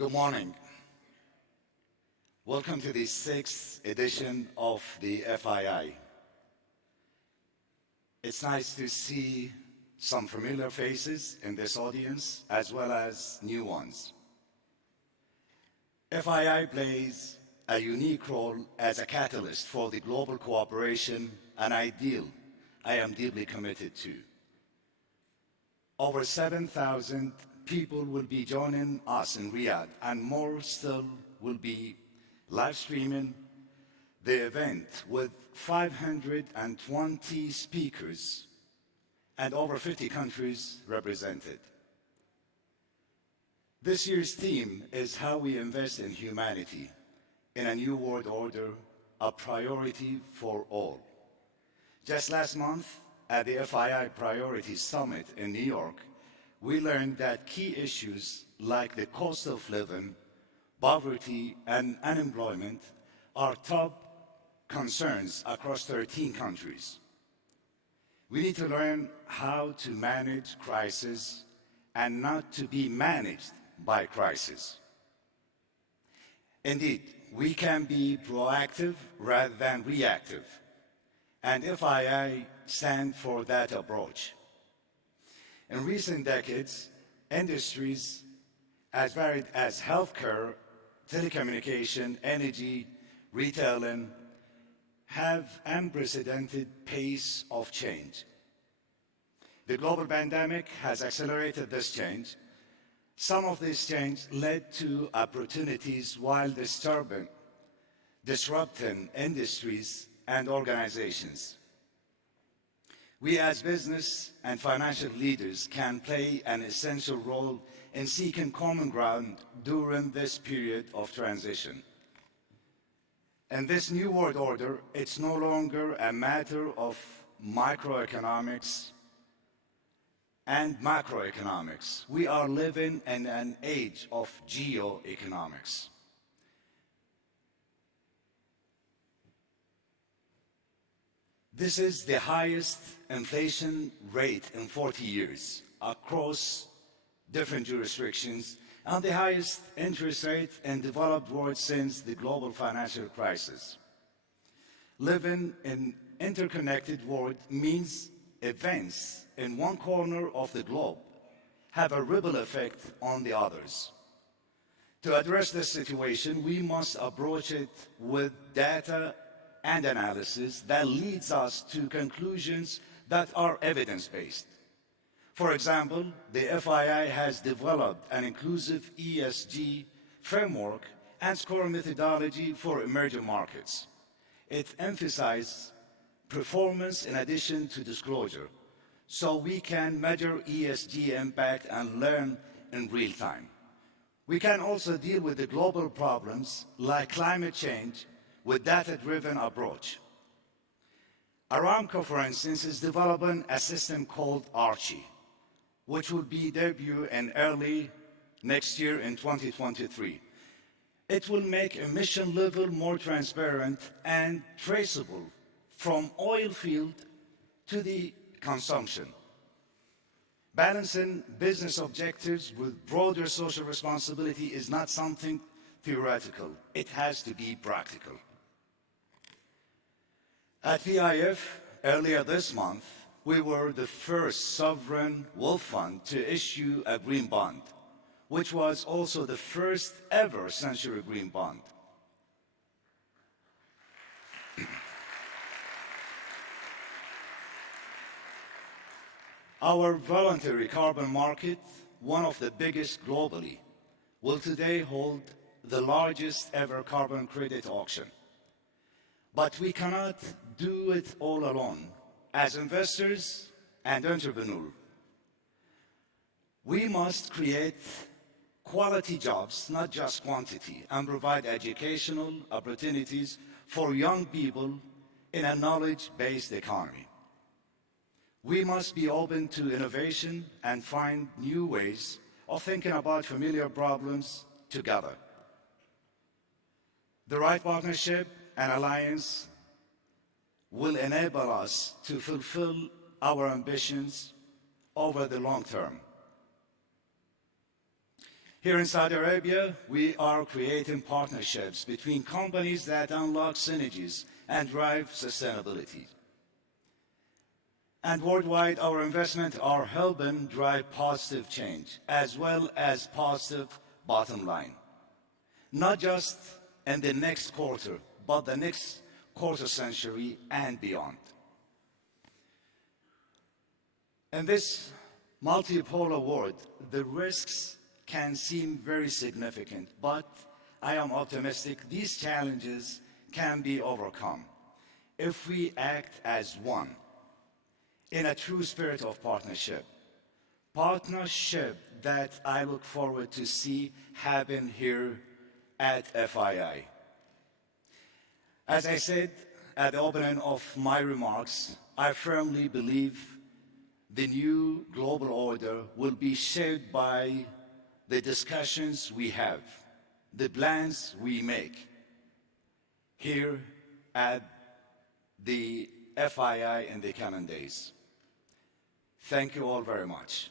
Good morning. Welcome to the sixth edition of the FII. It's nice to see some familiar faces in this audience, as well as new ones. FII plays a unique role as a catalyst for the global cooperation, an ideal I am deeply committed to. Over 7,000 people will be joining us in Riyadh, and more still will be live streaming the event with 520 speakers and over 50 countries represented. This year's theme is how we invest in humanity in a new world order, a priority for all. Just last month at the FII Priorities Summit in New York, we learned that key issues like the cost of living, poverty, and unemployment are top concerns across 13 countries. We need to learn how to manage crisis and not to be managed by crisis. Indeed, we can be proactive rather than reactive, and FII stands for that approach. In recent decades, industries as varied as healthcare, telecommunication, energy, retailing have unprecedented pace of change. The global pandemic has accelerated this change. Some of this change led to opportunities while disrupting industries and organizations. We as business and financial leaders can play an essential role in seeking common ground during this period of transition. In this new world order, it's no longer a matter of microeconomics and macroeconomics. We are living in an age of geoeconomics. This is the highest inflation rate in 40 years across different jurisdictions, and the highest interest rate in developed world since the global financial crisis. Living in an interconnected world means events in one corner of the globe have a ripple effect on the others. To address this situation, we must approach it with data and analysis that leads us to conclusions that are evidence-based. For example, the FII has developed an inclusive ESG framework and score methodology for emerging markets. It emphasizes performance in addition to disclosure, so we can measure ESG impact and learn in real time. We can also deal with the global problems like climate change with data-driven approach. Aramco, for instance, is developing a system called Archie, which will be debuted in early next year in 2023. It will make emission level more transparent and traceable from oil field to the consumption. Balancing business objectives with broader social responsibility is not something theoretical. It has to be practical. At PIF, earlier this month, we were the first sovereign wealth fund to issue a green bond, which was also the first ever century green bond. Our voluntary carbon market, one of the biggest globally, will today hold the largest ever carbon credit auction. But we cannot do it all alone. As investors and entrepreneurs, we must create quality jobs, not just quantity, and provide educational opportunities for young people in a knowledge-based economy. We must be open to innovation and find new ways of thinking about familiar problems together. The right partnership and alliance will enable us to fulfill our ambitions over the long term. Here in Saudi Arabia, we are creating partnerships between companies that unlock synergies and drive sustainability. And worldwide, our investments are helping drive positive change as well as positive bottom line. Not just in the next quarter, but the next quarter century and beyond. In this multipolar world, the risks can seem very significant, but I am optimistic these challenges can be overcome if we act as one in a true spirit of partnership. Partnership that I look forward to see happen here at FII. As I said at the opening of my remarks, I firmly believe the new global order will be shaped by the discussions we have, the plans we make here at the FII in the coming days. Thank you all very much.